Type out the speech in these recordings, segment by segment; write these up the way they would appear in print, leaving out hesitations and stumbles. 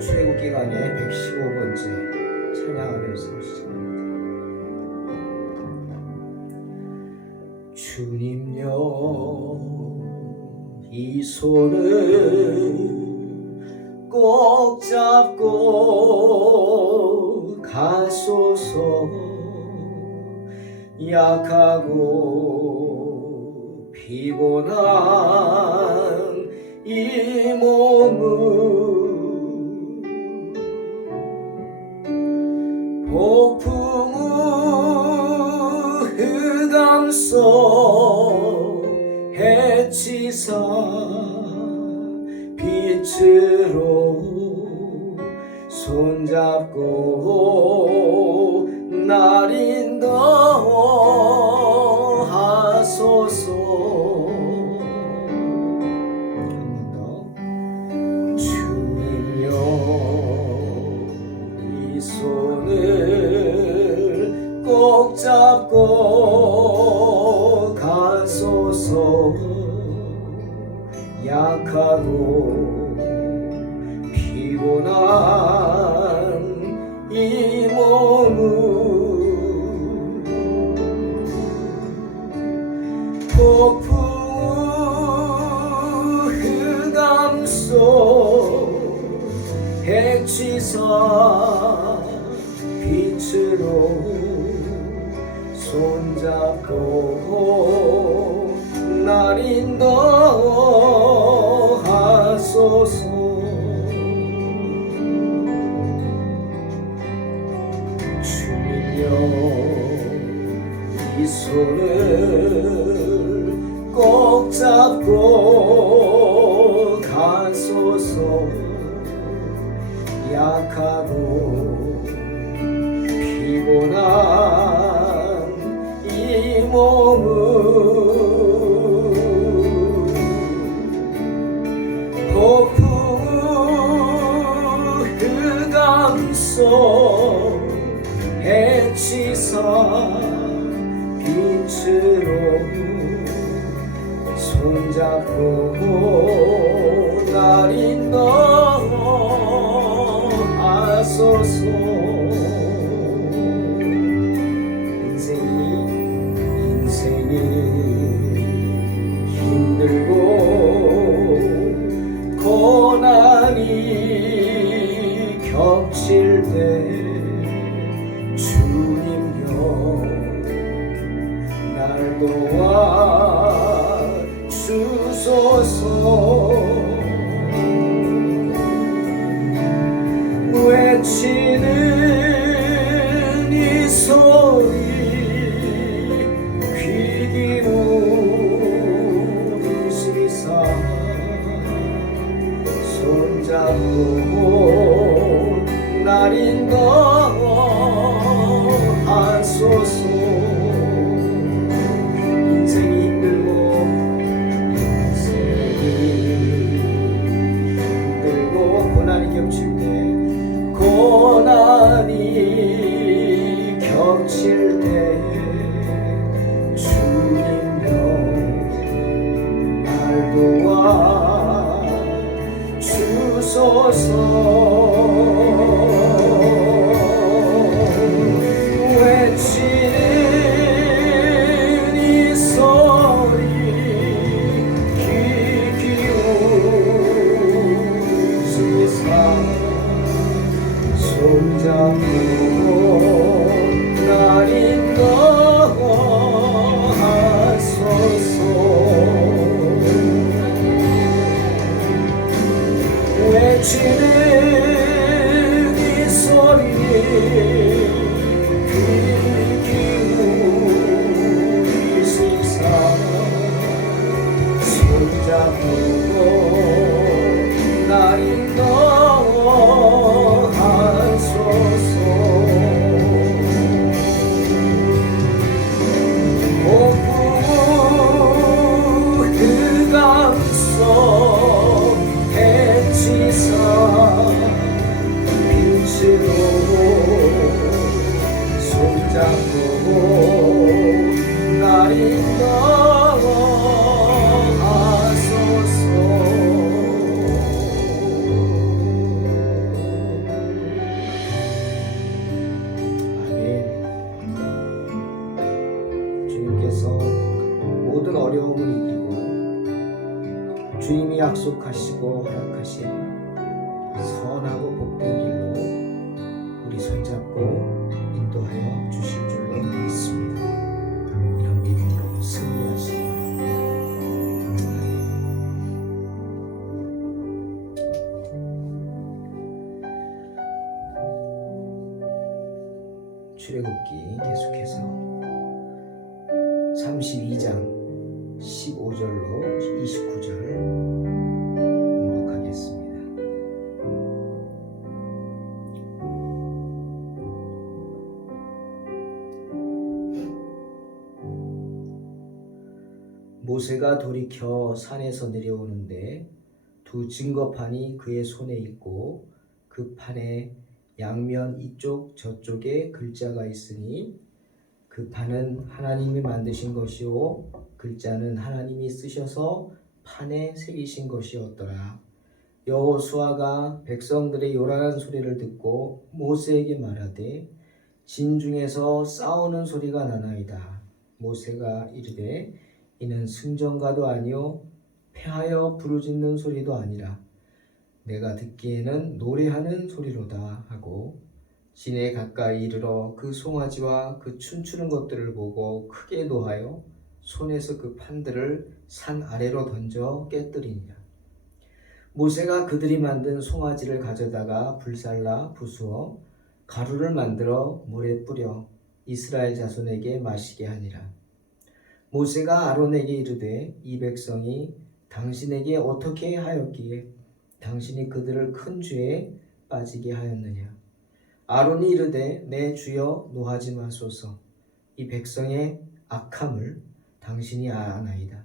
출애굽기간의 115번째 찬양하면서 시작합니다. 주님여 이 손을 꼭 잡고 가소서. 약하고 피곤한 이 몸을 폭풍우 흑암속 해치사 빛으로 손잡고 날 인도하소서. 주님여 이 손을 꼭 잡고 가소서. 약하고 피곤한 이 몸을 폭풍 흑암속 해치사 빛으로 손잡고 날 인도하소서. 주님여 이 손을 꼭 잡고 가소서. 약하고 피곤한 이 몸을 폭풍 흑암속 해치사 빛으로 손잡고 날 인도하소서. 인생이 힘들고 고난이 겹칠 때 주님여 날 도와 주소서. 외치는 이 소리 귀 기울이시사 손잡고 날 인도하소서. 인생이 힘들고 고난이 겹칠 때 주님여 날 도와 주소서. 외치는 이 소리 귀 기울이시사 손잡고 날 인도하소서. 외치는 이 소리 귀 기울이시사 손잡고 날 인도하소서. 흑암속 해치사 약속하시고 허락하신 선하고 복된 길로 우리 손잡고 인도하여 주실 줄로 믿습니다. 이런 믿음으로 승리하시기 바랍니다. 출애굽기 계속해서 32장 15절로 29절 공독하겠습니다. 모세가 돌이켜 산에서 내려오는데 두 증거판이 그의 손에 있고 그 판에 양면 이쪽 저쪽에 글자가 있으니 그 판은 하나님이 만드신 것이요 글자는 하나님이 쓰셔서 판에 새기신 것이었더라. 여호수아가 백성들의 요란한 소리를 듣고 모세에게 말하되 진중에서 싸우는 소리가 나나이다. 모세가 이르되 이는 승전가도 아니요 패하여 부르짖는 소리도 아니라 내가 듣기에는 노래하는 소리로다 하고 진에 가까이 이르러 그 송아지와 그 춤추는 것들을 보고 크게 노하여 손에서 그 판들을 산 아래로 던져 깨뜨리니라. 모세가 그들이 만든 송아지를 가져다가 불살라 부수어 가루를 만들어 물에 뿌려 이스라엘 자손에게 마시게 하니라. 모세가 아론에게 이르되 이 백성이 당신에게 어떻게 하였기에 당신이 그들을 큰 죄에 빠지게 하였느냐. 아론이 이르되 내 주여 노하지 마소서. 이 백성의 악함을 당신이 아나이다.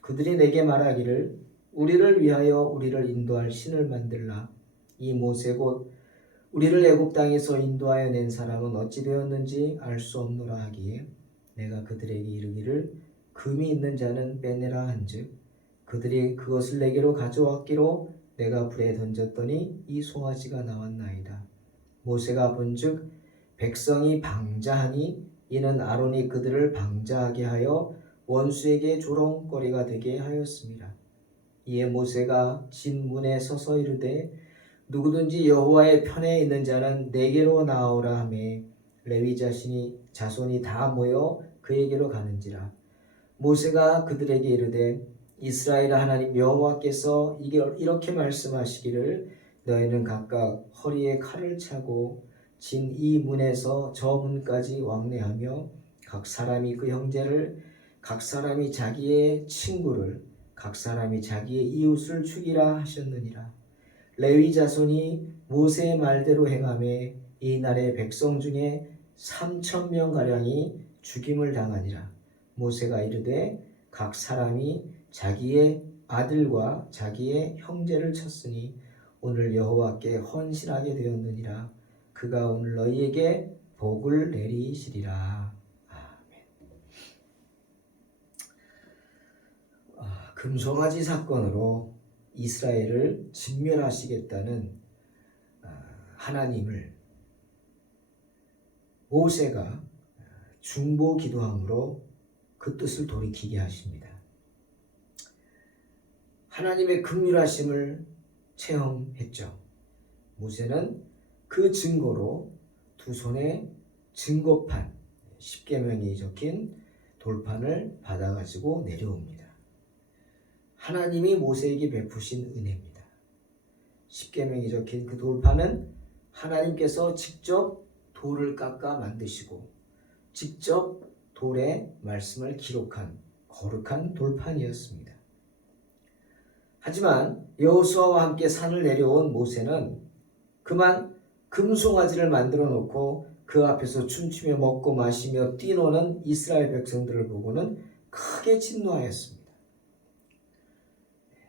그들이 내게 말하기를 우리를 위하여 우리를 인도할 신을 만들라. 이 모세 곧 우리를 애굽 땅에서 인도하여 낸 사람은 어찌 되었는지 알 수 없노라 하기에 내가 그들에게 이르기를 금이 있는 자는 빼내라 한즉 그들이 그것을 내게로 가져왔기로 내가 불에 던졌더니 이 송아지가 나왔나이다. 모세가 본즉 백성이 방자하니 이는 아론이 그들을 방자하게 하여 원수에게 조롱거리가 되게 하였습니다. 이에 모세가 진 문에 서서 이르되 누구든지 여호와의 편에 있는 자는 내게로 나오라 하매 레위 자손이 다 모여 그에게로 가는지라. 모세가 그들에게 이르되 이스라엘 하나님 여호와께서 이렇게 말씀하시기를 너희는 각각 허리에 칼을 차고 진 이 문에서 저 문까지 왕래하며 각 사람이 그 형제를 각 사람이 자기의 친구를 각 사람이 자기의 이웃을 죽이라 하셨느니라. 레위 자손이 모세의 말대로 행하매 이날의 백성 중에 3,000명 가량이 죽임을 당하니라. 모세가 이르되 각 사람이 자기의 아들과 자기의 형제를 쳤으니 오늘 여호와께 헌신하게 되었느니라. 그가 오늘 너희에게 복을 내리시리라. 아멘. 금송아지 사건으로 이스라엘을 진멸하시겠다는 하나님을 모세가 중보 기도함으로 그 뜻을 돌이키게 하십니다. 하나님의 긍휼하심을 체험했죠. 모세는 그 증거로 두 손에 증거판, 십계명이 적힌 돌판을 받아가지고 내려옵니다. 하나님이 모세에게 베푸신 은혜입니다. 십계명이 적힌 그 돌판은 하나님께서 직접 돌을 깎아 만드시고 직접 돌에 말씀을 기록한 거룩한 돌판이었습니다. 하지만 여호수아와 함께 산을 내려온 모세는 그만 금송아지를 만들어 놓고 그 앞에서 춤추며 먹고 마시며 뛰노는 이스라엘 백성들을 보고는 크게 진노하였습니다.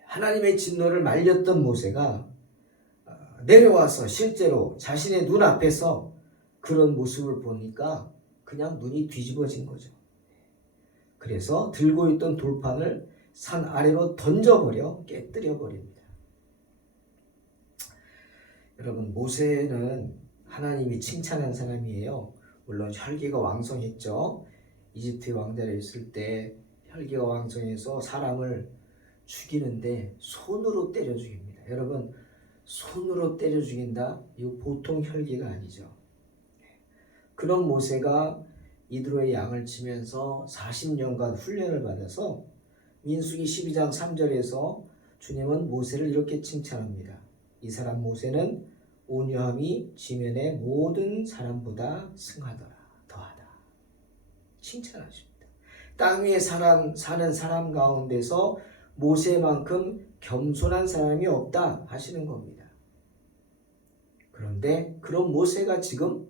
하나님의 진노를 말렸던 모세가 내려와서 실제로 자신의 눈앞에서 그런 모습을 보니까 그냥 눈이 뒤집어진 거죠. 그래서 들고 있던 돌판을 산 아래로 던져버려 깨뜨려 버립니다. 여러분, 모세는 하나님이 칭찬한 사람이에요. 물론 혈기가 왕성했죠. 이집트 왕자로 있을 때 혈기가 왕성해서 사람을 죽이는데 손으로 때려 죽입니다. 여러분, 손으로 때려 죽인다? 이거 보통 혈기가 아니죠. 그런 모세가 이드로의 양을 치면서 40년간 훈련을 받아서 민수기 12장 3절에서 주님은 모세를 이렇게 칭찬합니다. 이 사람 모세는 온유함이 지면의 모든 사람보다 승하더라, 더하다. 칭찬하십니다. 땅 위에 사는 사람 가운데서 모세만큼 겸손한 사람이 없다 하시는 겁니다. 그런데 그런 모세가 지금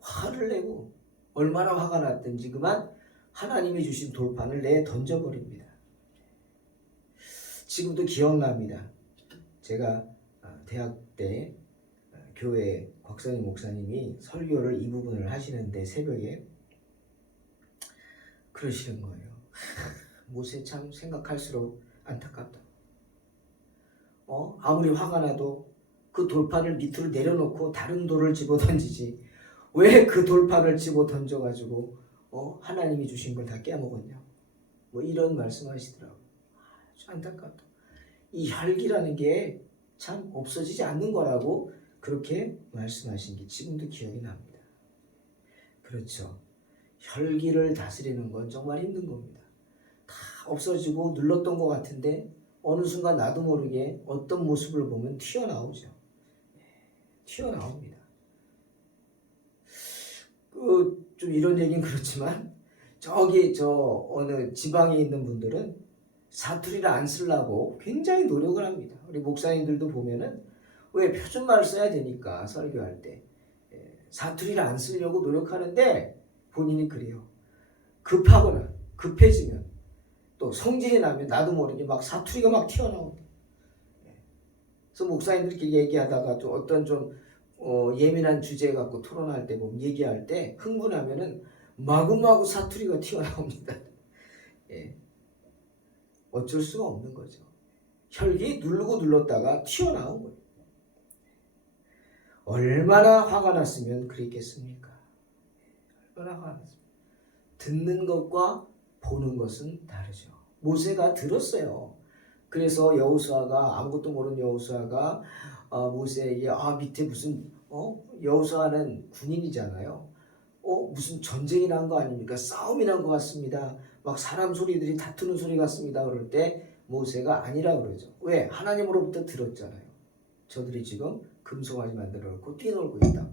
화를 내고 얼마나 화가 났든지 그만 하나님이 주신 돌판을 내 던져버립니다. 지금도 기억납니다. 제가 대학 때 교회 곽선희 목사님이 설교를 이 부분을 하시는데 새벽에 그러시는 거예요. 모세 참 생각할수록 안타깝다. 아무리 화가 나도 그 돌판을 밑으로 내려놓고 다른 돌을 집어 던지지 왜 그 돌판을 집어 던져가지고 하나님이 주신 걸 다 깨먹었냐. 뭐 이런 말씀하시더라고요. 아주 안타깝다. 이 혈기라는 게 참 없어지지 않는 거라고 그렇게 말씀하신 게 지금도 기억이 납니다. 그렇죠. 혈기를 다스리는 건 정말 힘든 겁니다. 다 없어지고 눌렀던 것 같은데 어느 순간 나도 모르게 어떤 모습을 보면 튀어나오죠. 튀어나옵니다. 좀 이런 얘기는 그렇지만 저기 어느 지방에 있는 분들은 사투리를 안 쓰려고 굉장히 노력을 합니다. 우리 목사님들도 보면은 왜 표준말을 써야 되니까 설교할 때 사투리를 안 쓰려고 노력하는데 본인이 그래요. 급하거나 급해지면 또 성질이 나면 나도 모르게 막 사투리가 막 튀어나옵니다. 그래서 목사님들끼리 얘기하다가 또 어떤 좀 예민한 주제 갖고 토론할 때 보면 얘기할 때 흥분하면은 마구마구 사투리가 튀어나옵니다. 예. 어쩔 수가 없는 거죠. 혈기 누르고 눌렀다가 튀어나온 거예요. 얼마나 화가 났으면 그랬겠습니까? 얼마나 화가 났습니까? 듣는 것과 보는 것은 다르죠. 모세가 들었어요. 그래서 여호수아가 아무것도 모르는 여호수아가 모세에게 밑에 무슨 여호수아는 군인이잖아요. 무슨 전쟁이 난 거 아닙니까? 싸움이 난 것 같습니다. 막 사람 소리들이 다투는 소리 같습니다. 그럴 때 모세가 아니라 그러죠. 왜? 하나님으로부터 들었잖아요. 저들이 지금 금송아지 만들어 놓고 뛰놀고 있다.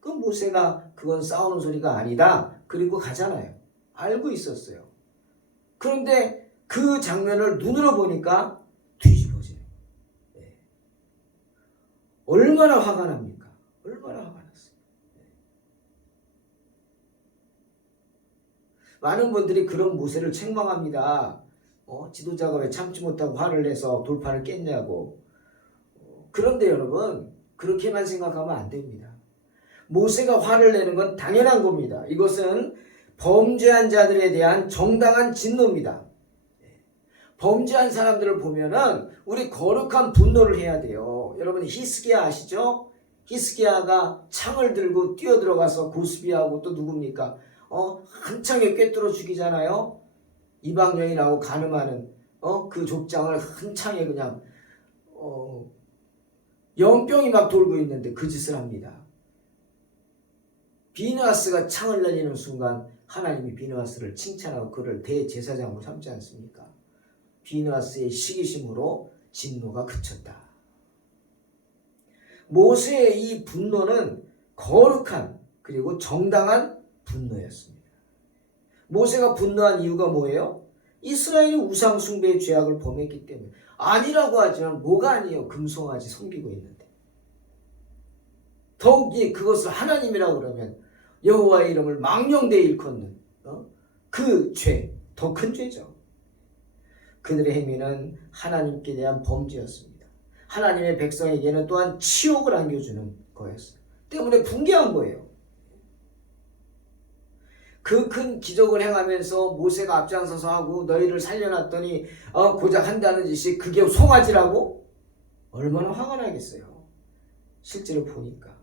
그럼 모세가 그건 싸우는 소리가 아니다. 그리고 가잖아요. 알고 있었어요. 그런데 그 장면을 눈으로 보니까 뒤집어지네. 네. 얼마나 화가 납니까? 얼마나 화가 났어요. 네. 많은 분들이 그런 모세를 책망합니다. 지도자가 왜 참지 못하고 화를 내서 돌판을 깼냐고. 그런데 여러분 그렇게만 생각하면 안 됩니다. 모세가 화를 내는 건 당연한 겁니다. 이것은 범죄한 자들에 대한 정당한 진노입니다. 범죄한 사람들을 보면은 우리 거룩한 분노를 해야 돼요. 여러분 히스기야 아시죠? 히스기야가 창을 들고 뛰어들어가서 고스비하고 또 누굽니까? 한창에 꿰뚫어 죽이잖아요. 이방 여인하고 간음하는 그 족장을 한창에 그냥 연병이 막 돌고 있는데 그 짓을 합니다. 비느하스가 창을 날리는 순간 하나님이 비느하스를 칭찬하고 그를 대제사장으로 삼지 않습니까? 비느하스의 시기심으로 진노가 그쳤다. 모세의 이 분노는 거룩한 그리고 정당한 분노였습니다. 모세가 분노한 이유가 뭐예요? 이스라엘이 우상 숭배의 죄악을 범했기 때문에. 아니라고 하지만 뭐가 아니에요? 금송아지 섬기고 있는데. 더욱이 그것을 하나님이라고 그러면 여호와의 이름을 망령되이 일컫는 그 죄, 더 큰 죄죠. 그들의 행위는 하나님께 대한 범죄였습니다. 하나님의 백성에게는 또한 치욕을 안겨주는 거였어요. 때문에 분개한 거예요. 그 큰 기적을 행하면서 모세가 앞장서서 하고 너희를 살려놨더니 고작 한다는 짓이 그게 송아지라고? 얼마나 화가 나겠어요. 실제로 보니까.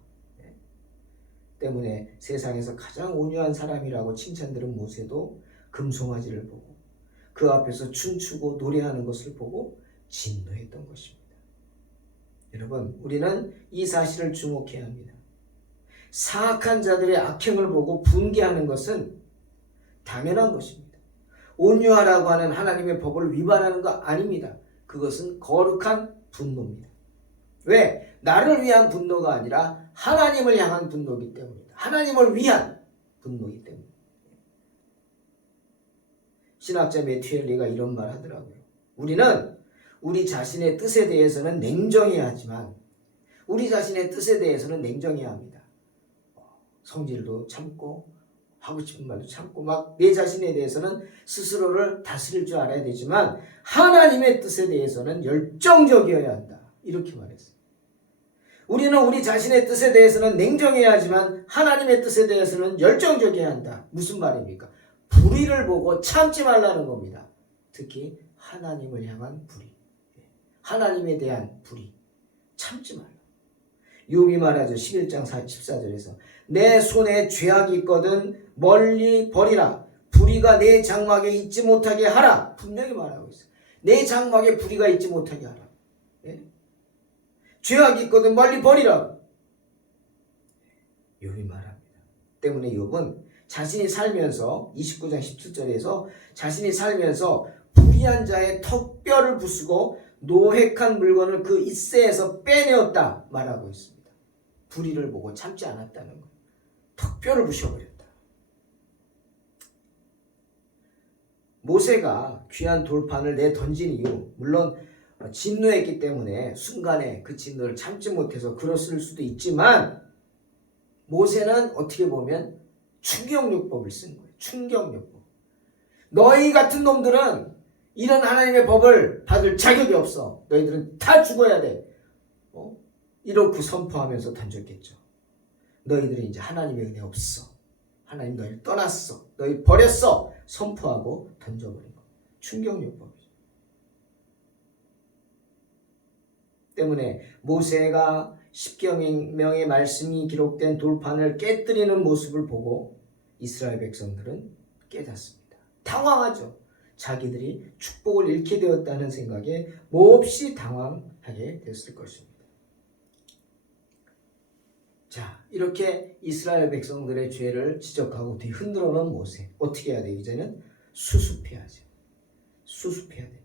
때문에 세상에서 가장 온유한 사람이라고 칭찬들은 모세도 금송아지를 보고 그 앞에서 춤추고 노래하는 것을 보고 진노했던 것입니다. 여러분, 우리는 이 사실을 주목해야 합니다. 사악한 자들의 악행을 보고 분개하는 것은 당연한 것입니다. 온유하라고 하는 하나님의 법을 위반하는 거 아닙니다. 그것은 거룩한 분노입니다. 왜? 나를 위한 분노가 아니라 하나님을 향한 분노이기 때문입니다. 하나님을 위한 분노이기 때문입니다. 신학자 매튜 헨리가 이런 말 하더라고요. 우리는 우리 자신의 뜻에 대해서는 냉정해야 하지만 우리 자신의 뜻에 대해서는 냉정해야 합니다. 성질도 참고 하고 싶은 말도 참고 막 내 자신에 대해서는 스스로를 다스릴 줄 알아야 되지만 하나님의 뜻에 대해서는 열정적이어야 한다. 이렇게 말했어요. 우리는 우리 자신의 뜻에 대해서는 냉정해야 하지만 하나님의 뜻에 대해서는 열정적이어야 한다. 무슨 말입니까? 불의를 보고 참지 말라는 겁니다. 특히 하나님을 향한 불의, 하나님에 대한 불의, 참지 말라. 욥이 말하죠. 11장 14절에서 내 손에 죄악이 있거든 멀리 버리라. 불의가 내 장막에 있지 못하게 하라. 분명히 말하고 있어요. 내 장막에 불의가 있지 못하게 하라. 예? 죄악이 있거든 멀리 버리라. 욥이 말합니다. 때문에 욥은 자신이 살면서 29장 17절에서 자신이 살면서 불의한 자의 턱뼈를 부수고 노획한 물건을 그 잇새에서 빼내었다 말하고 있습니다. 불의를 보고 참지 않았다는 것. 턱뼈를 부셔버렸다. 모세가 귀한 돌판을 내던진 이유, 물론 진노했기 때문에 순간에 그 진노를 참지 못해서 그랬을 수도 있지만 모세는 어떻게 보면 충격요법을 쓴 거예요. 충격요법. 너희 같은 놈들은 이런 하나님의 법을 받을 자격이 없어. 너희들은 다 죽어야 돼. 이렇게 선포하면서 던졌겠죠. 너희들이 이제 하나님의 은혜 없어. 하나님 너희를 떠났어. 너희 버렸어. 선포하고 던져버린 거. 충격요법이죠. 때문에 모세가 십계명의 말씀이 기록된 돌판을 깨뜨리는 모습을 보고 이스라엘 백성들은 깨닫습니다. 당황하죠. 자기들이 축복을 잃게 되었다는 생각에 몹시 당황하게 됐을 것입니다. 자, 이렇게 이스라엘 백성들의 죄를 지적하고 뒤 흔들어 놓은 모세. 어떻게 해야 돼요? 이제는 수습해야죠. 수습해야 됩니다.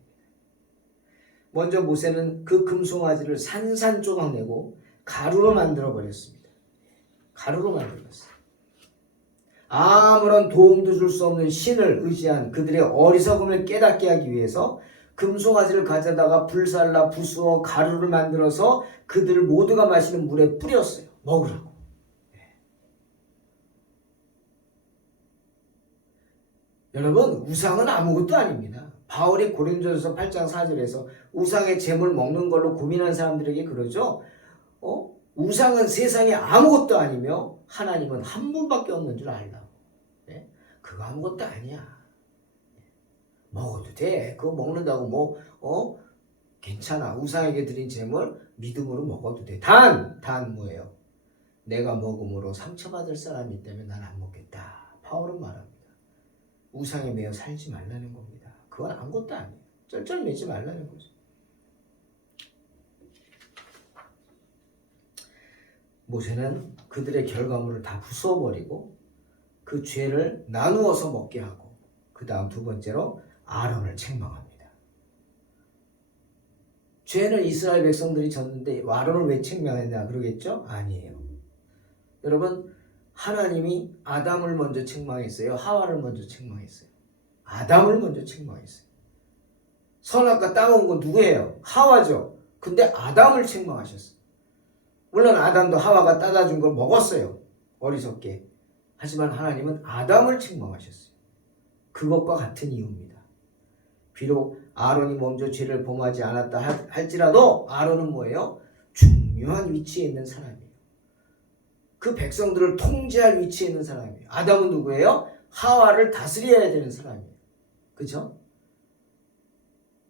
먼저 모세는 그 금송아지를 산산조각 내고 가루로 만들어 버렸습니다. 가루로 만들었어요. 아무런 도움도 줄 수 없는 신을 의지한 그들의 어리석음을 깨닫게 하기 위해서 금송아지를 가져다가 불살라 부수어 가루를 만들어서 그들 모두가 마시는 물에 뿌렸어요. 먹으라고. 여러분, 우상은 아무것도 아닙니다. 바울이 고린도전서 8장 4절에서 우상의 제물 먹는 걸로 고민한 사람들에게 그러죠. 우상은 세상에 아무것도 아니며 하나님은 한 분밖에 없는 줄 알라고. 네? 그거 아무것도 아니야. 먹어도 돼. 그거 먹는다고 괜찮아. 우상에게 드린 제물 믿음으로 먹어도 돼. 단 뭐예요? 내가 먹음으로 상처받을 사람이 있다면 난 안 먹겠다. 바울은 말합니다. 우상에 매여 살지 말라는 겁니다. 그건 아무것도 아니에요. 쩔쩔매지 말라는 거죠. 모세는 그들의 결과물을 다 부숴버리고 그 죄를 나누어서 먹게 하고 그 다음 두 번째로 아론을 책망합니다. 죄는 이스라엘 백성들이 졌는데 아론을 왜 책망했냐 그러겠죠? 아니에요. 여러분, 하나님이 아담을 먼저 책망했어요? 하와를 먼저 책망했어요? 아담을 먼저 책망했어요. 선악과 따먹은 건 누구예요? 하와죠. 근데 아담을 책망하셨어요. 물론 아담도 하와가 따다 준 걸 먹었어요. 어리석게. 하지만 하나님은 아담을 책망하셨어요. 그것과 같은 이유입니다. 비록 아론이 먼저 죄를 범하지 않았다 할지라도 아론은 뭐예요? 중요한 위치에 있는 사람이에요. 그 백성들을 통제할 위치에 있는 사람이에요. 아담은 누구예요? 하와를 다스려야 되는 사람이에요. 그렇죠?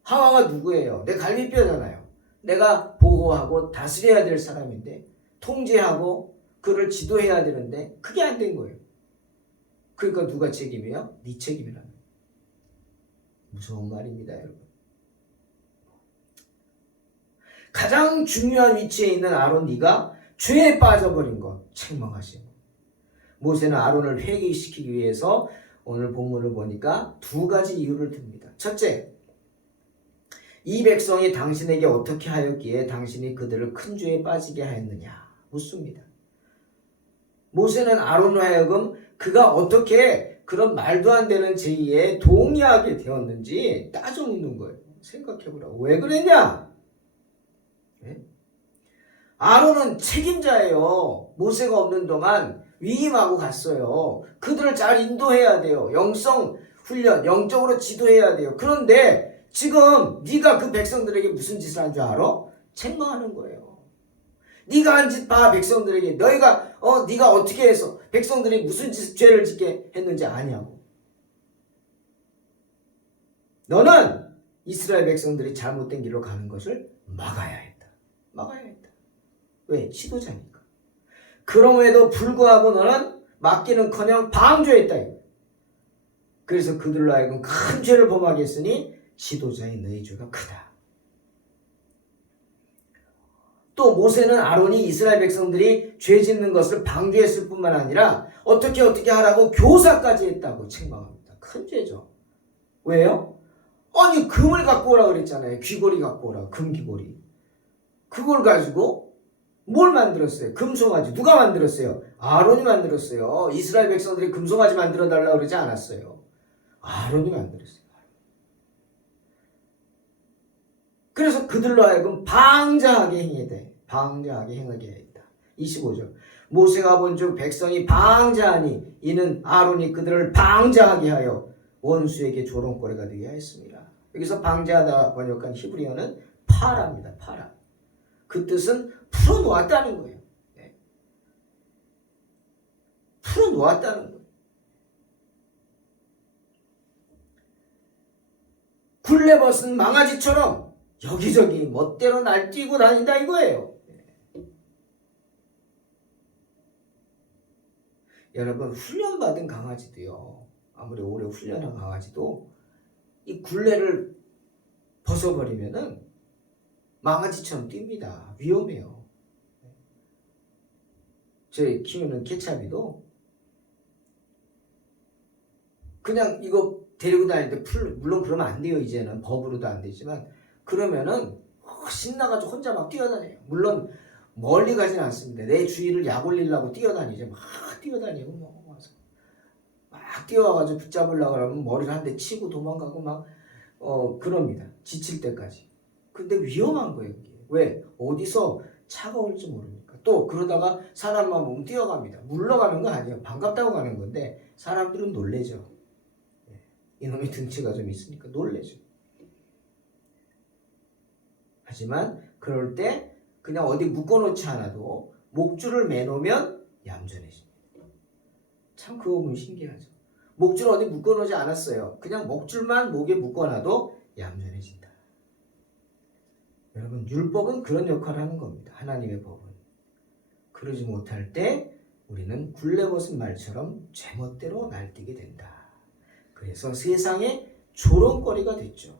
하와가 누구예요? 내 갈비뼈잖아요. 내가 보호하고 다스려야 될 사람인데 통제하고 그를 지도해야 되는데 그게 안 된 거예요. 그러니까 누가 책임이에요? 네 책임이라는 거예요. 무서운 말입니다, 여러분. 가장 중요한 위치에 있는 아론 네가 죄에 빠져버린 것 책망하시고, 모세는 아론을 회개시키기 위해서 오늘 본문을 보니까 두 가지 이유를 듭니다. 첫째, 이 백성이 당신에게 어떻게 하였기에 당신이 그들을 큰 죄에 빠지게 하였느냐 묻습니다. 모세는 아론으로 하여금 그가 어떻게 그런 말도 안 되는 죄에 동의하게 되었는지 따져 묻는 거예요. 생각해보라고. 왜 그랬냐? 네? 아론은 책임자예요. 모세가 없는 동안 위임하고 갔어요. 그들을 잘 인도해야 돼요. 영성 훈련, 영적으로 지도해야 돼요. 그런데 지금 네가 그 백성들에게 무슨 짓을 한 줄 알아? 책망하는 거예요. 네가 한 짓 봐. 백성들에게 네가 어떻게 해서 백성들이 무슨 죄를 짓게 했는지 아냐고. 너는 이스라엘 백성들이 잘못된 길로 가는 것을 막아야 했다. 막아야 했다. 왜? 지도자니까. 그럼에도 불구하고 너는 막기는커녕 방조했다. 그래서 그들로 하여금 큰 죄를 범하게 했으니 지도자인 너희 죄가 크다. 또 모세는 아론이 이스라엘 백성들이 죄 짓는 것을 방조했을 뿐만 아니라 어떻게 하라고 교사까지 했다고 책망합니다. 큰 죄죠. 왜요? 아니 금을 갖고 오라 그랬잖아요. 귀걸이 갖고 오라. 금귀걸이. 그걸 가지고 뭘 만들었어요? 금송아지. 누가 만들었어요? 아론이 만들었어요. 이스라엘 백성들이 금송아지 만들어 달라고 그러지 않았어요. 아론이 만들었어요. 그래서 그들로 하여금 방자하게 행하게 했다. 25절. 모세가 본즉 백성이 방자하니 이는 아론이 그들을 방자하게 하여 원수에게 조롱거리가 되게 하였습니다. 여기서 방자하다 번역한 히브리어는 파라입니다. 파라. 그 뜻은 풀어놓았다는 거예요. 네. 풀어놓았다는 거예요. 굴레벗은 망아지처럼 여기저기 멋대로 날뛰고 다닌다 이거예요. 여러분 훈련받은 강아지도요. 아무리 오래 훈련한 강아지도 이 굴레를 벗어버리면은 망아지처럼 뜁니다. 위험해요. 제 키우는 개차비도 그냥 이거 데리고 다니는데 물론 그러면 안 돼요. 이제는 법으로도 안 되지만 그러면은 신나가지고 혼자 막 뛰어다녀요. 물론 멀리 가진 않습니다. 내 주위를 약 올리려고 뛰어다니죠. 막 뛰어다니고 막 뛰어와가지고 붙잡으려고 그러면 머리를 한 대 치고 도망가고 막 그럽니다. 지칠 때까지. 근데 위험한 거예요. 그게. 왜? 어디서 차가 올지 모르니까. 또 그러다가 사람만 보면 뛰어갑니다. 물러가는 거 아니에요. 반갑다고 가는 건데 사람들은 놀래죠. 이놈이 등치가 좀 있으니까 놀래죠. 하지만 그럴 때 그냥 어디 묶어놓지 않아도 목줄을 매놓으면 얌전해집니다. 참 그거 보면 신기하죠. 목줄 어디 묶어놓지 않았어요. 그냥 목줄만 목에 묶어놔도 얌전해진다. 여러분 율법은 그런 역할을 하는 겁니다. 하나님의 법은. 그러지 못할 때 우리는 굴레벗은 말처럼 제멋대로 날뛰게 된다. 그래서 세상에 조롱거리가 됐죠.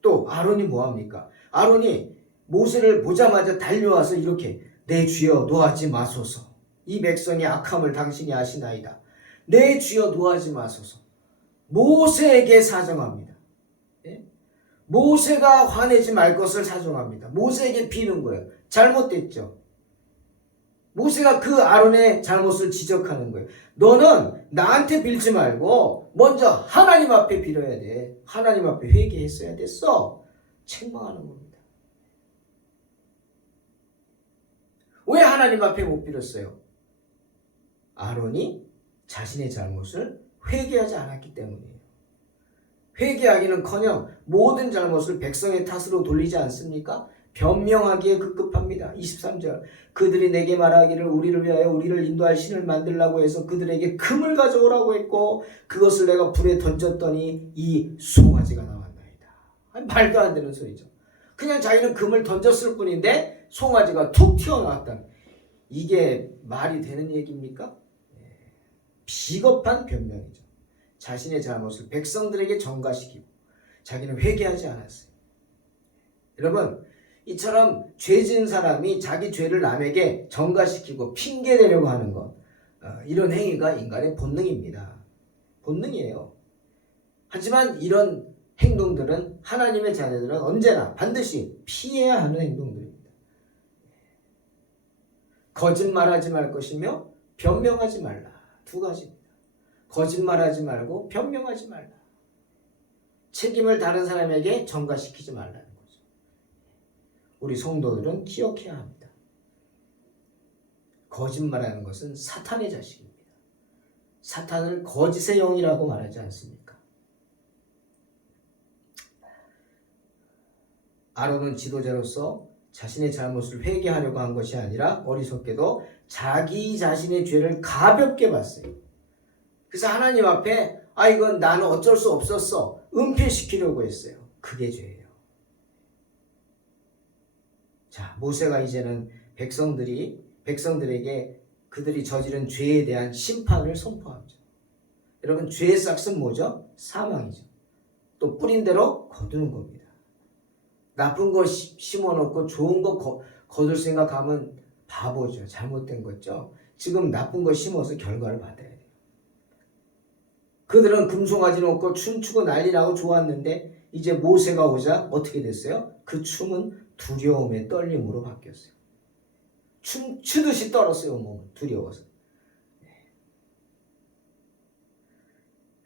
또 아론이 뭐합니까? 아론이 모세를 보자마자 달려와서 이렇게 내 주여 노하지 마소서. 이 백성의 악함을 당신이 아시나이다. 내 주여 노하지 마소서. 모세에게 사정합니다. 예? 모세가 화내지 말 것을 사정합니다. 모세에게 비는 거예요. 잘못됐죠. 모세가 그 아론의 잘못을 지적하는 거예요. 너는 나한테 빌지 말고 먼저 하나님 앞에 빌어야 돼. 하나님 앞에 회개했어야 됐어. 책망하는 겁니다. 왜 하나님 앞에 못 빌었어요? 아론이 자신의 잘못을 회개하지 않았기 때문이에요. 회개하기는커녕 모든 잘못을 백성의 탓으로 돌리지 않습니까? 변명하기에 급급합니다. 23절. 그들이 내게 말하기를 우리를 위하여 우리를 인도할 신을 만들라고 해서 그들에게 금을 가져오라고 했고 그것을 내가 불에 던졌더니 이 송아지가 나왔나이다. 아니, 말도 안 되는 소리죠. 그냥 자기는 금을 던졌을 뿐인데 송아지가 툭 튀어나왔다. 이게 말이 되는 얘기입니까? 비겁한 변명이죠. 자신의 잘못을 백성들에게 전가시키고 자기는 회개하지 않았어요. 여러분, 이처럼 죄 지은 사람이 자기 죄를 남에게 전가시키고 핑계대려고 하는 것, 이런 행위가 인간의 본능입니다. 본능이에요. 하지만 이런 행동들은 하나님의 자녀들은 언제나 반드시 피해야 하는 행동들입니다. 거짓말하지 말 것이며 변명하지 말라. 두 가지입니다. 거짓말하지 말고 변명하지 말라. 책임을 다른 사람에게 전가시키지 말라는 거죠. 우리 성도들은 기억해야 합니다. 거짓말하는 것은 사탄의 자식입니다. 사탄을 거짓의 영이라고 말하지 않습니까? 아론은 지도자로서 자신의 잘못을 회개하려고 한 것이 아니라 어리석게도 자기 자신의 죄를 가볍게 봤어요. 그래서 하나님 앞에 이건 나는 어쩔 수 없었어. 은폐시키려고 했어요. 그게 죄예요. 자, 모세가 이제는 백성들에게 그들이 저지른 죄에 대한 심판을 선포하죠. 여러분, 죄의 싹은 뭐죠? 사망이죠. 또 뿌린 대로 거두는 겁니다. 나쁜 거 심어놓고 좋은 거 거둘 생각하면 바보죠. 잘못된 거죠. 지금 나쁜 거 심어서 결과를 받아야 돼요. 그들은 금송아지 놓고 춤추고 난리 나고 좋았는데 이제 모세가 오자 어떻게 됐어요? 그 춤은 두려움의 떨림으로 바뀌었어요. 춤추듯이 떨었어요. 몸은 두려워서.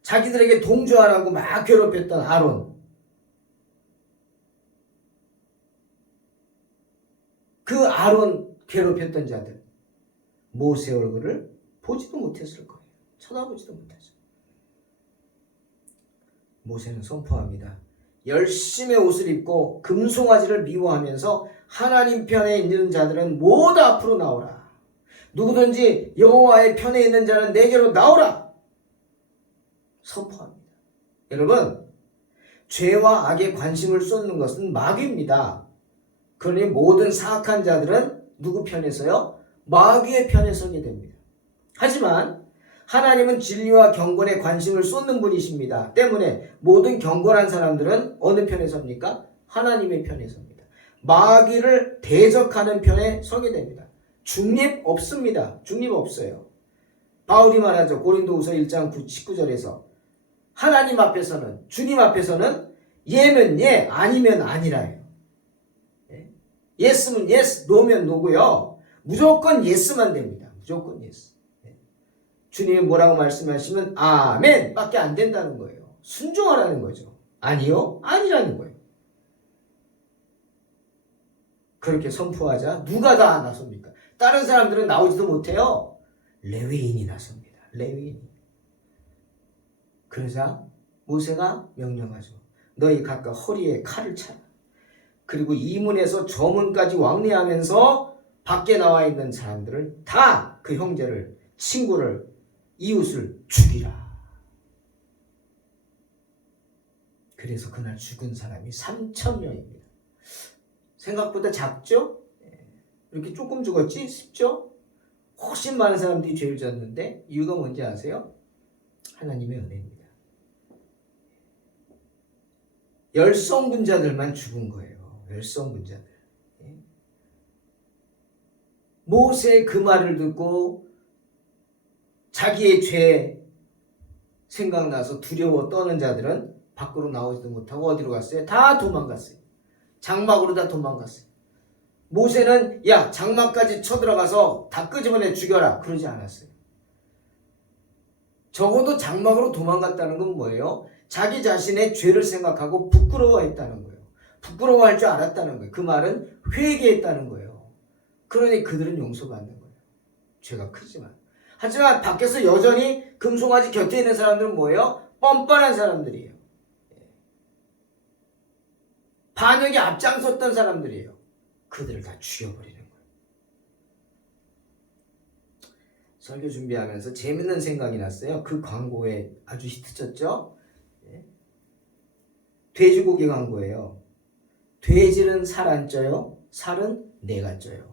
자기들에게 동조하라고 막 괴롭혔던 아론, 그 아론 괴롭혔던 자들, 모세 얼굴을 보지도 못했을 거예요. 쳐다보지도 못하죠. 모세는 선포합니다. 열심의 옷을 입고 금송아지를 미워하면서 하나님 편에 있는 자들은 모두 앞으로 나오라. 누구든지 여호와의 편에 있는 자는 내게로 나오라. 선포합니다. 여러분, 죄와 악에 관심을 쏟는 것은 마귀입니다. 그러니 모든 사악한 자들은 누구 편에서요? 마귀의 편에 서게 됩니다. 하지만 하나님은 진리와 경건에 관심을 쏟는 분이십니다. 때문에 모든 경건한 사람들은 어느 편에 섭니까? 하나님의 편에 섭니다. 마귀를 대적하는 편에 서게 됩니다. 중립 없습니다. 중립 없어요. 바울이 말하죠. 고린도후서 1장 19절에서 하나님 앞에서는, 주님 앞에서는 예면 예, 아니면 아니라예요. 예스면 예스, 노면 노고요. 무조건 예스만 됩니다. 무조건 예스. 주님이 뭐라고 말씀하시면 아멘 밖에 안 된다는 거예요. 순종하라는 거죠. 아니요? 아니라는 거예요. 그렇게 선포하자 누가 다 나섭니까? 다른 사람들은 나오지도 못해요. 레위인이 나섭니다. 레위인이. 그러자 모세가 명령하죠. 너희 각각 허리에 칼을 차라. 그리고 이문에서 저문까지 왕래하면서 밖에 나와 있는 사람들을 다 그 형제를, 친구를, 이웃을 죽이라. 그래서 그날 죽은 사람이 3,000명입니다. 생각보다 작죠? 이렇게 조금 죽었지? 싶죠? 훨씬 많은 사람들이 죄를 졌는데 이유가 뭔지 아세요? 하나님의 은혜입니다. 열성분자들만 죽은 거예요. 열성분자들. 모세의 그 말을 듣고 자기의 죄 생각나서 두려워 떠는 자들은 밖으로 나오지도 못하고 어디로 갔어요? 다 도망갔어요. 장막으로 다 도망갔어요. 모세는 야, 장막까지 쳐들어가서 다 끄집어내 죽여라 그러지 않았어요. 적어도 장막으로 도망갔다는 건 뭐예요? 자기 자신의 죄를 생각하고 부끄러워했다는 거예요. 부끄러워할 줄 알았다는 거예요. 그 말은 회개했다는 거예요. 그러니 그들은 용서받는 거예요. 죄가 크지만. 하지만 밖에서 여전히 금송아지 곁에 있는 사람들은 뭐예요? 뻔뻔한 사람들이에요. 반역에 앞장섰던 사람들이에요. 그들을 다 죽여버리는 거예요. 설교 준비하면서 재밌는 생각이 났어요. 그 광고에 아주 히트쳤죠? 돼지고기 광고예요. 돼지는 살 안 쪄요. 살은 내가 쪄요.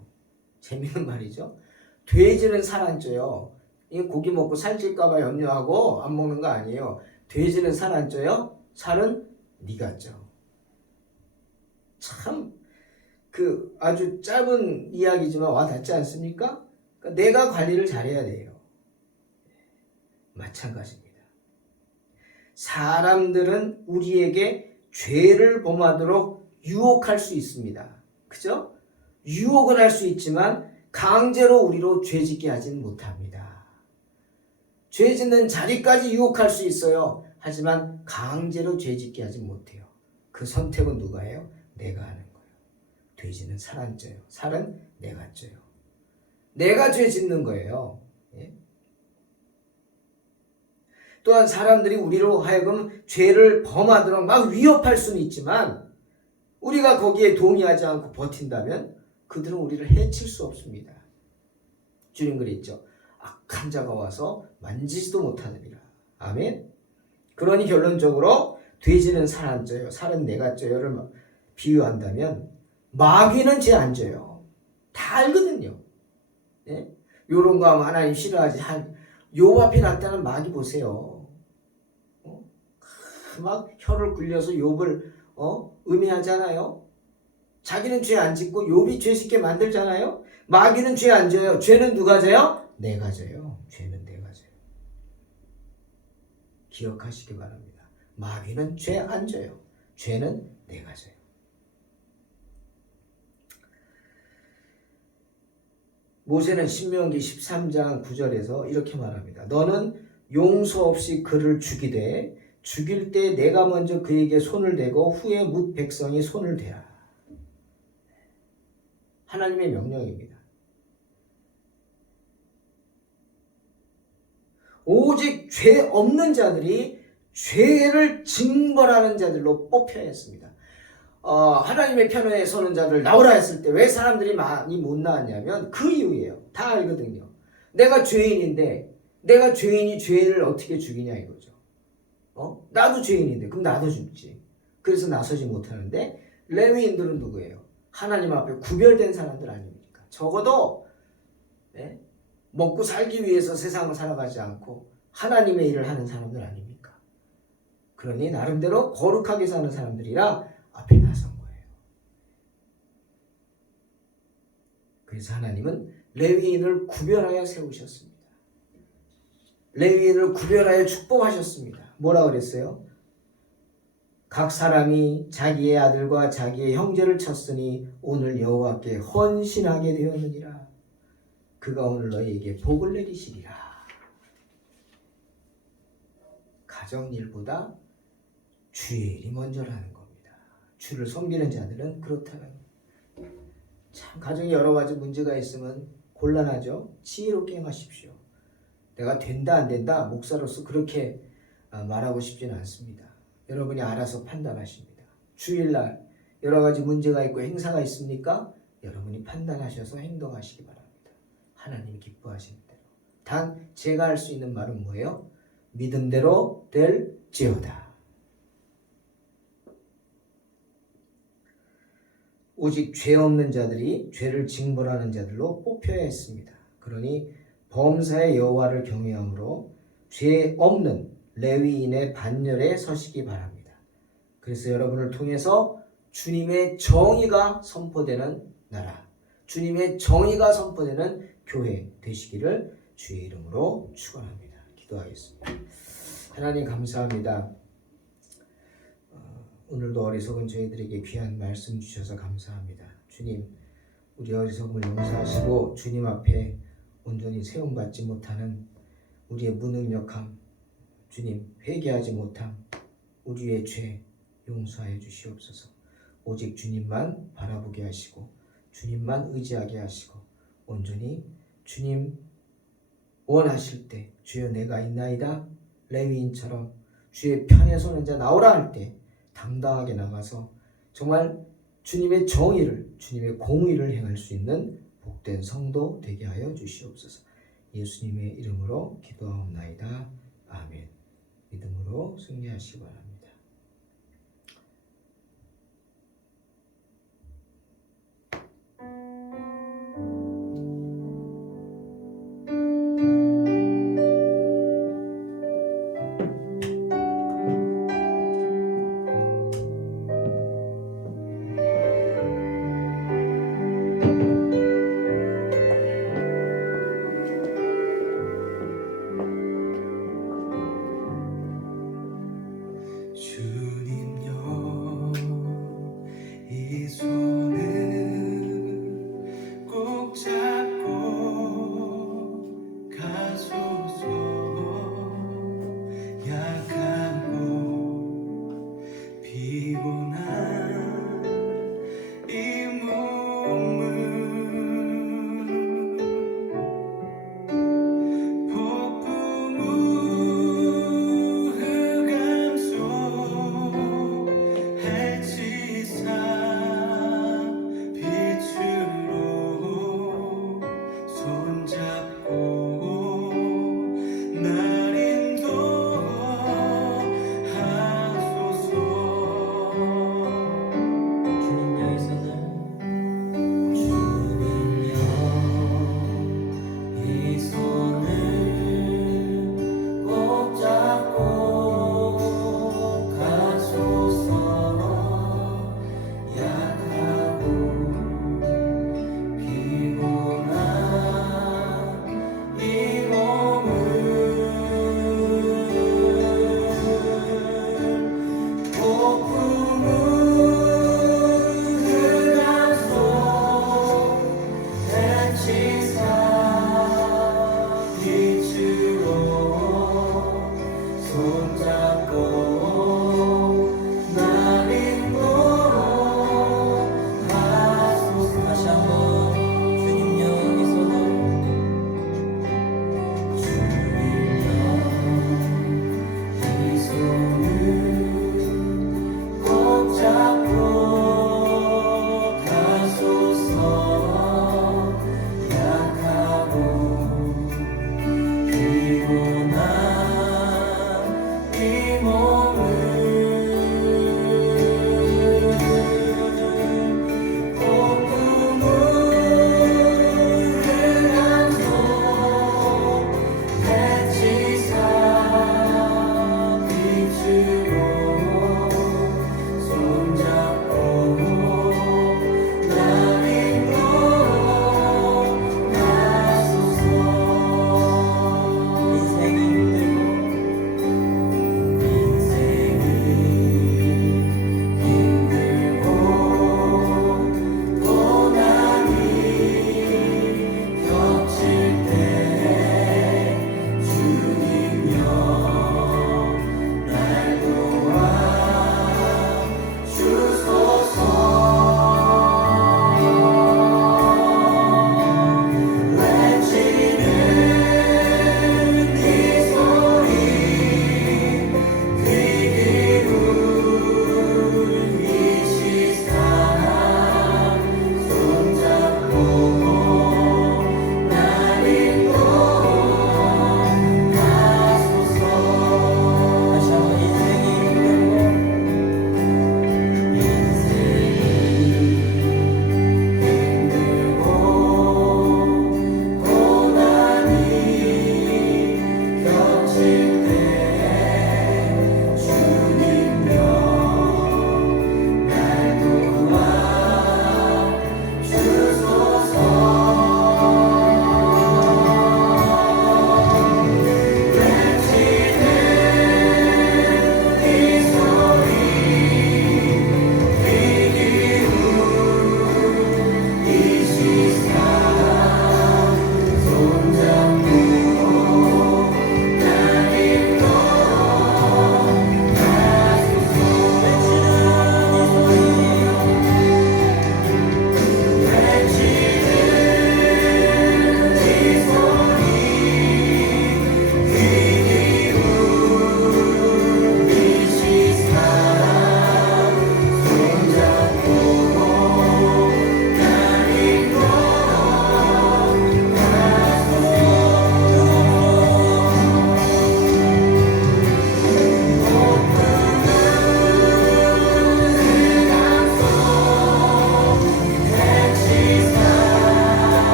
재밌는 말이죠. 돼지는 살 안 쪄요. 이 고기 먹고 살찔까봐 염려하고 안 먹는 거 아니에요. 돼지는 살 안 쪄요? 살은 네가 쪄. 참 아주 짧은 이야기지만 와닿지 않습니까? 그러니까 내가 관리를 잘해야 돼요. 마찬가지입니다. 사람들은 우리에게 죄를 범하도록 유혹할 수 있습니다. 그죠? 유혹은 할 수 있지만 강제로 우리로 죄짓게 하지는 못합니다. 죄 짓는 자리까지 유혹할 수 있어요. 하지만 강제로 죄짓게 하지 못해요. 그 선택은 누가 해요? 내가 하는 거예요. 돼지는 살 안 쪄요. 살은 내가 쪄요. 내가 죄 짓는 거예요. 예? 또한 사람들이 우리로 하여금 죄를 범하도록 막 위협할 수는 있지만 우리가 거기에 동의하지 않고 버틴다면 그들은 우리를 해칠 수 없습니다. 주님 그랬죠. 악한 자가 와서 만지지도 못하느니라. 아멘. 그러니 결론적으로 돼지는 살 안 쪄요. 살은 내가 쪄요를 비유한다면 마귀는 죄 안 져요. 다 알거든요. 예? 요런 거 하면 하나님 싫어하지. 요 앞에 나타난 마귀 보세요. 막 혀를 굴려서 욥을 음해하잖아요. 자기는 죄 안 짓고 욥이 죄 짓게 만들잖아요. 마귀는 죄 안 져요. 죄는 누가 져요? 내가 져요. 죄는 내가 져요. 기억하시기 바랍니다. 마귀는 죄 안 져요. 죄는 내가 져요. 모세는 신명기 13장 9절에서 이렇게 말합니다. 너는 용서 없이 그를 죽이되 죽일 때 내가 먼저 그에게 손을 대고 후에 뭇 백성이 손을 대라. 하나님의 명령입니다. 오직 죄 없는 자들이 죄를 징벌하는 자들로 뽑혀야 했습니다. 하나님의 편에 서는 자들 나오라 했을 때 왜 사람들이 많이 못 나왔냐면 그 이유예요. 다 알거든요. 내가 죄인인데 내가 죄인이 죄를 어떻게 죽이냐 이거죠. 나도 죄인인데 그럼 나도 죽지. 그래서 나서지 못하는데 레위인들은 누구예요? 하나님 앞에 구별된 사람들 아닙니까? 적어도 먹고 살기 위해서 세상을 살아가지 않고 하나님의 일을 하는 사람들 아닙니까? 그러니 나름대로 거룩하게 사는 사람들이라 앞에 나선 거예요. 그래서 하나님은 레위인을 구별하여 세우셨습니다. 레위인을 구별하여 축복하셨습니다. 뭐라 그랬어요? 각 사람이 자기의 아들과 자기의 형제를 쳤으니 오늘 여호와께 헌신하게 되었느니라. 그가 오늘 너희에게 복을 내리시리라. 가정일보다 주의 일이 먼저라는 겁니다. 주를 섬기는 자들은 그렇다는 거예요. 참 가정에 여러 가지 문제가 있으면 곤란하죠. 지혜롭게 행하십시오. 내가 된다 안 된다 목사로서 그렇게 말하고 싶지는 않습니다. 여러분이 알아서 판단하십니다. 주일날 여러 가지 문제가 있고 행사가 있습니까? 여러분이 판단하셔서 행동하시기 바랍니다. 하나님이 기뻐하시는 대로. 단 제가 할 수 있는 말은 뭐예요? 믿음대로 될지어다. 오직 죄 없는 자들이 죄를 징벌하는 자들로 뽑혀야 했습니다. 그러니 범사의 여호와를 경외함으로 죄 없는 레위인의 반열에 서시기 바랍니다. 그래서 여러분을 통해서 주님의 정의가 선포되는 나라, 주님의 정의가 선포되는 교회 되시기를 주의 이름으로 축원합니다. 기도하겠습니다. 하나님 감사합니다. 오늘도 어리석은 저희들에게 귀한 말씀 주셔서 감사합니다. 주님, 우리 어리석음을 용서하시고 주님 앞에 온전히 세움받지 못하는 우리의 무능력함, 주님 회개하지 못함, 우리의 죄 용서하여 주시옵소서. 오직 주님만 바라보게 하시고 주님만 의지하게 하시고 온전히 주님 원하실 때 주여 내가 있나이다 레위인처럼 주의 편에 서는 자 나오라 할 때 당당하게 나가서 정말 주님의 정의를 주님의 공의를 행할 수 있는 복된 성도 되게 하여 주시옵소서. 예수님의 이름으로 기도하옵나이다. 아멘. 믿음으로 승리하시기 바랍니다.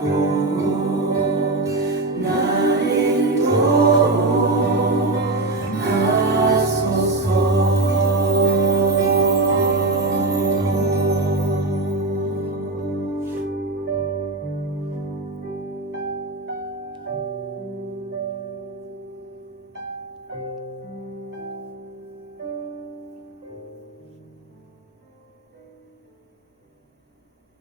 고